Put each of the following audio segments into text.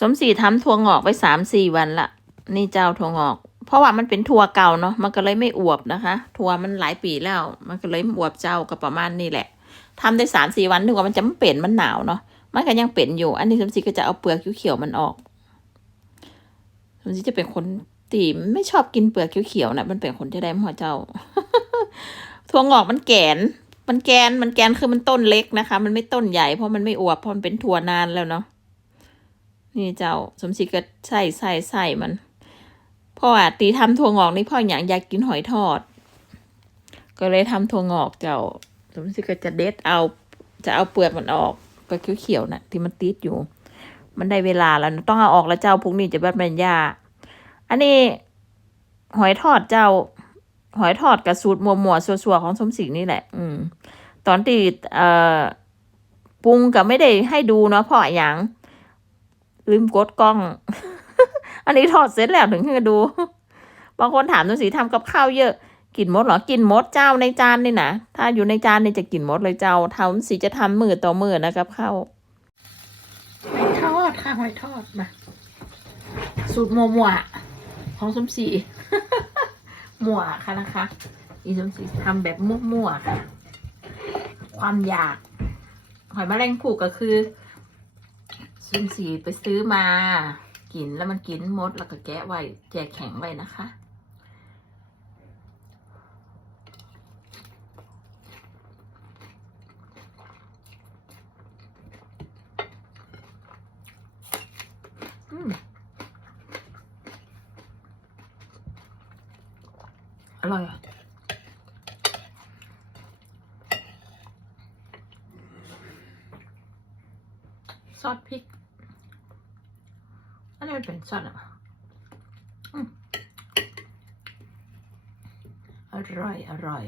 สมศรีทำถั่วงอกไปสามสี่วันละนี่เจ้าถั่วงอก เพราะว่ามันเป็นถั่วเก่าเนาะมันก็เลยไม่อวบนะคะถั่วมันหลายปีแล้ว มันก็เลยอวบเจ้าก็ประมาณนี้แหละทำได้สามสี่วันถึงว่ามันจะไม่เป็นมันหนาวเนาะมันก็ยังเป็นอยู่ อันนี้สมศรีก็จะเอาเปลือกเขียวๆมันออกสมศรีจะเป็นคนตีไม่ชอบกินเปลือกเขียวๆนะมันเป็นคนที่ได้หัวเจ้าถั่วงอกมันแกน มันแกนมันแกนคือมันต้นเล็กนะคะ มันไม่ต้นใหญ่เพราะมันไม่อวบเพราะมันเป็นถั่วนานแล้วเนาะ นี่เจ้าสมศรีก็ใส่ใส่ใส่มันพราะว่าตีทำถั่วงอกนี่พ่ออย่างอยากกินหอยทอด ก็เลยทำถั่วงอกเจ้า สมศรีก็จะเด็ดเอา จะเอาเปลือกมันออกก็เขียวๆน่ะ ที่มันติดอยู่ มันได้เวลาแล้วต้องเอาออกแล้วเจ้าพวกนี้จะแบบเป็นหญ้าอันนี้หอยทอดเจ้า หอยทอดกับสูตรมัวมัวๆสัวๆของสมศรีนี่แหละ อืม ตอนที่เอ่อปรุงก็ไม่ได้ให้ดูเนาะพราะอย่าง ลืมกดกล้อง อันนี้ถอดเสร็จแล้วถึงจะดู บางคนถามตัวสีทำกับข้าวเยอะกินมดเหรอกินมดเจ้าในจานนี่นะถ้าอยู่ในจานนี่จะกินมดเลยเจ้าทำสีจะทำมือต่อมือนะกับข้าวหอยทอดค่ะหอยทอดมาสูตรมัวมัวของสมศรีมัวค่ะนะคะอีสมศรีทำแบบมั่วๆค่ะ ความอยาก หอยแมลงภู่ก็คือ ซุนสีไปซื้อมา กินแล้วมันกินหมดแล้วก็แกะไว้แจกแข็งไว้นะคะอืมอร่อยซอสพริก อันนี้มันเป็นซอสอะไรวะอืมอร่อย อร่อย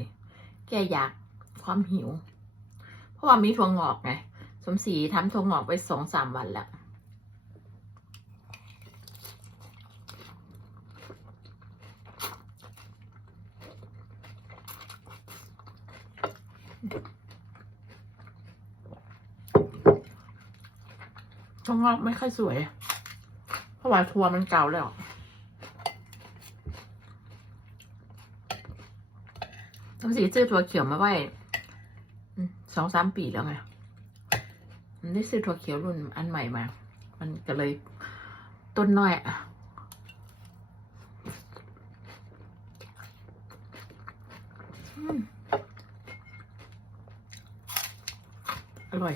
แกอยากความหิว เพราะว่ามีถั่วงอกไง สมศรีทำถั่วงอกไปสองสามวันแล้วถั่วงอกไม่ค่อยสวย เพราะว่าทัวมันเก่าแล้วต้องสีซื้อถั่วเขียวมาไว้สองสามปีแล้วไงมันได้ซื้อถั่วเขียวรุ่นอันใหม่มา มันก็เลยต้นน้อยอะอร่อย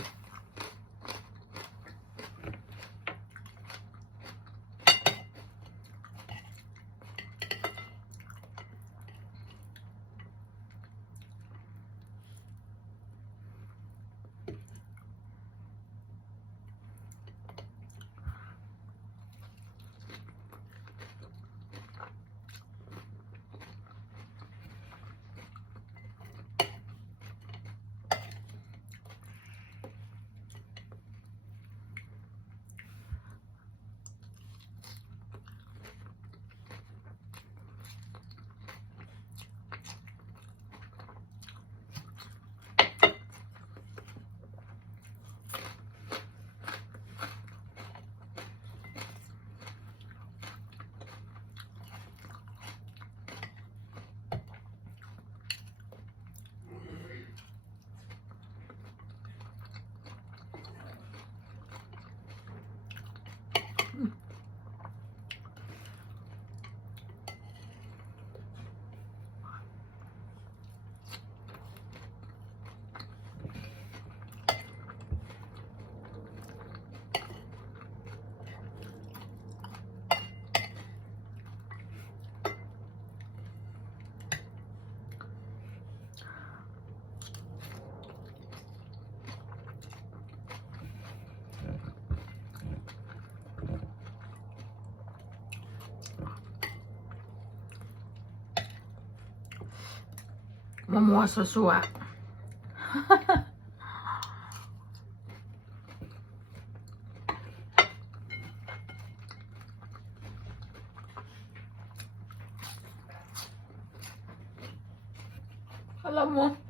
桃はそわ alam mo